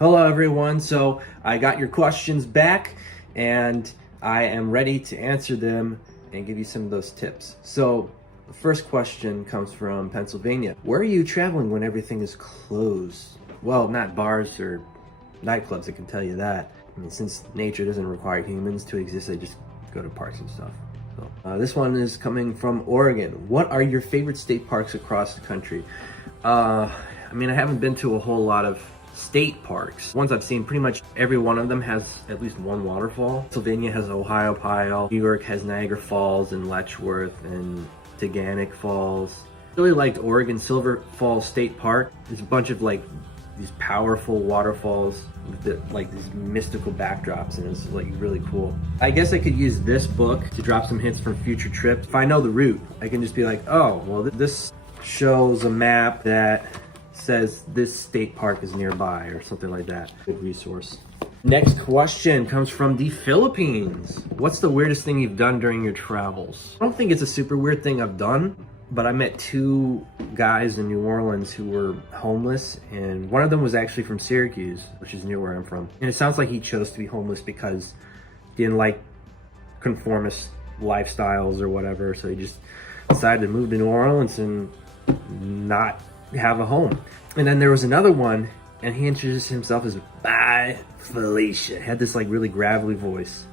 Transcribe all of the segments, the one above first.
Hello everyone, so I got your questions back and I am ready to answer them and give you some of those tips. So the first question comes from Pennsylvania. Where are you traveling when everything is closed? Well, not bars or nightclubs, I can tell you that. I mean, since nature doesn't require humans to exist, I just go to parks and stuff. So, this one is coming from Oregon. What are your favorite state parks across the country? I haven't been to a whole lot of state parks. Ones I've seen, pretty much every one of them has at least one waterfall. Pennsylvania has Ohiopyle, New York has Niagara Falls and Letchworth and Taganic Falls. Really liked Oregon Silver Falls State Park. There's a bunch of these powerful waterfalls with these mystical backdrops, and it's really cool. I guess I could use this book to drop some hints for future trips. If I know the route, I can just be like, oh, well, this shows a map that says this state park is nearby or something like that. Good resource. Next question comes from the Philippines. What's the weirdest thing you've done during your travels? I don't think it's a super weird thing I've done, but I met two guys in New Orleans who were homeless, and one of them was actually from Syracuse, which is near where I'm from. And it sounds like he chose to be homeless because he didn't like conformist lifestyles or whatever, so he just decided to move to New Orleans and not have a home. And then there was another one, and he introduced himself as Bye Felicia. Had this really gravelly voice,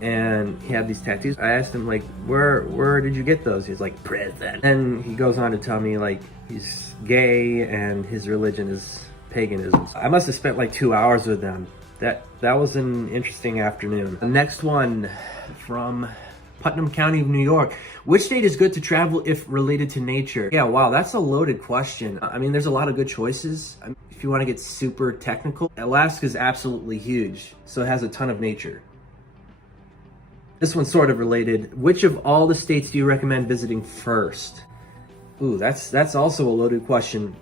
and he had these tattoos. I asked him where did you get those? He's like, prison. And he goes on to tell me he's gay and his religion is paganism. I must have spent 2 hours with them. That was an interesting afternoon. The next one from Putnam County of New York. Which state is good to travel if related to nature? Yeah, wow, that's a loaded question. I mean, there's a lot of good choices. If you want to get super technical, Alaska is absolutely huge, so it has a ton of nature. This one's sort of related. Which of all the states do you recommend visiting first? Ooh, that's also a loaded question.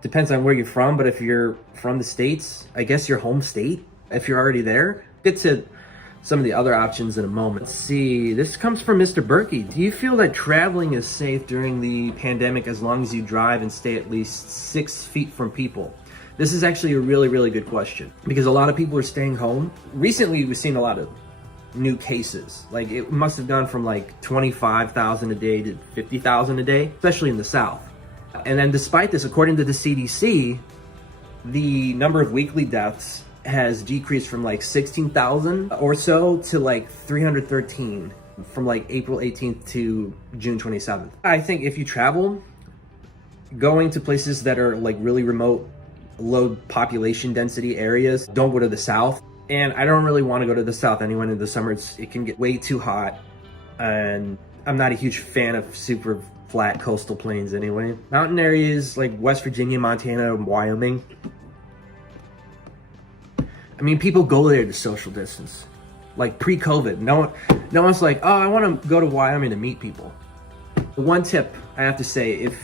Depends on where you're from, but if you're from the States, I guess your home state, if you're already there. Get to some of the other options in a moment. Let's see, this comes from Mr. Berkey. Do you feel that traveling is safe during the pandemic as long as you drive and stay at least 6 feet from people? This is actually a really, really good question because a lot of people are staying home. Recently, we've seen a lot of new cases. It must have gone from 25,000 a day to 50,000 a day, especially in the South. And then despite this, according to the CDC, the number of weekly deaths has decreased from 16,000 or so to 313 from April 18th to June 27th. I think if you travel, going to places that are really remote, low population density areas, don't go to the South. And I don't really want to go to the South anyway in the summer. It can get way too hot, and I'm not a huge fan of super flat coastal plains anyway. Mountain areas like West Virginia, Montana, Wyoming, I mean, people go there to social distance. Pre-COVID, no one's oh, I want to go to Wyoming to meet people. The one tip I have to say, if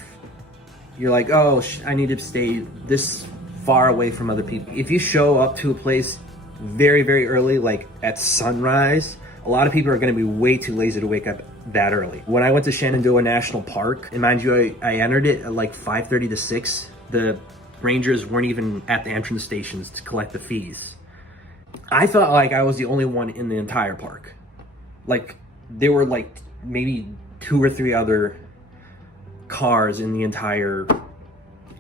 you're oh, I need to stay this far away from other people. If you show up to a place very, very early, at sunrise, a lot of people are going to be way too lazy to wake up that early. When I went to Shenandoah National Park, and mind you, I entered it at 5:30 to 6. The rangers weren't even at the entrance stations to collect the fees. I felt like I was the only one in the entire park. There were maybe 2 or 3 other cars in the entire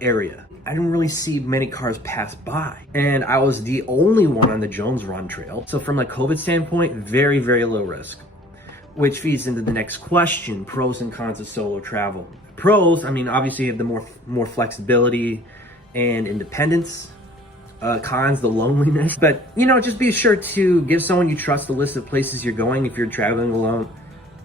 area. I didn't really see many cars pass by, and I was the only one on the Jones Run Trail. So from a COVID standpoint, very, very low risk, which feeds into the next question: pros and cons of solo travel. Pros, obviously you have the more flexibility and independence. Cons, the loneliness. But just be sure to give someone you trust a list of places you're going if you're traveling alone,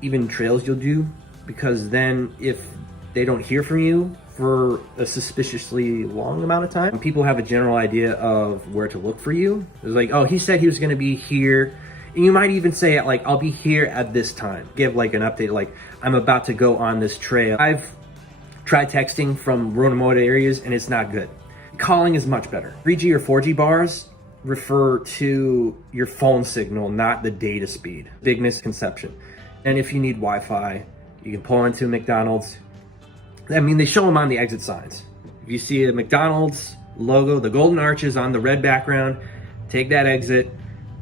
even trails you'll do, because then if they don't hear from you for a suspiciously long amount of time, people have a general idea of where to look for you. It's oh, he said he was going to be here, and you might even say I'll be here at this time. Give an update I'm about to go on this trail. I've tried texting from remote areas and it's not good. Calling is much better. 3G or 4G bars refer to your phone signal, not the data speed. Big misconception. And if you need Wi-Fi, you can pull into McDonald's. They show them on the exit signs. If you see a McDonald's logo, the golden arches on the red background. Take that exit,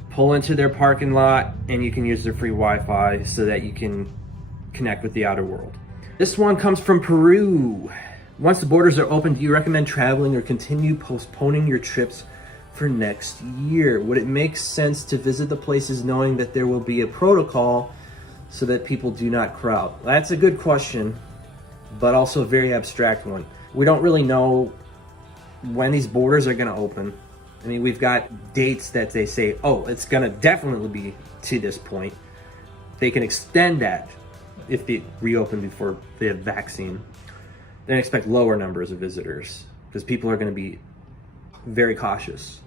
pull into their parking lot, and you can use their free Wi-Fi so that you can connect with the outer world. This one comes from Peru. Once the borders are open, do you recommend traveling or continue postponing your trips for next year? Would it make sense to visit the places knowing that there will be a protocol so that people do not crowd? That's a good question, but also a very abstract one. We don't really know when these borders are gonna open. I mean, we've got dates that they say, oh, it's gonna definitely be to this point. They can extend that if they reopen before they have vaccine. Then expect lower numbers of visitors because people are gonna be very cautious.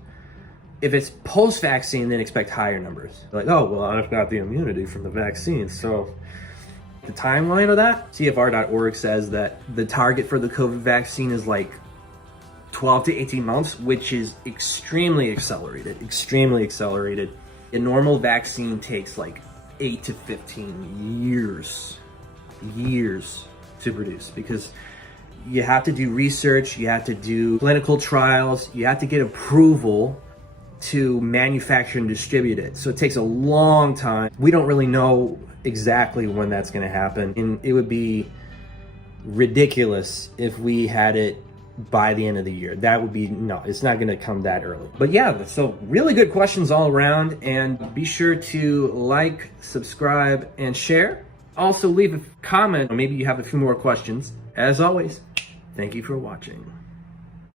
If it's post-vaccine, then expect higher numbers. Like, oh, well, I've got the immunity from the vaccine. So the timeline of that, CFR.org says that the target for the COVID vaccine is like 12 to 18 months, which is extremely accelerated. A normal vaccine takes like 8 to 15 years to produce because you have to do research, you have to do clinical trials, you have to get approval to manufacture and distribute it. So it takes a long time. We don't really know exactly when that's gonna happen. And it would be ridiculous if we had it by the end of the year. That would be, no, it's not gonna come that early. But yeah, so really good questions all around, and be sure to like, subscribe, and share. Also leave a comment, maybe you have a few more questions. As always, thank you for watching.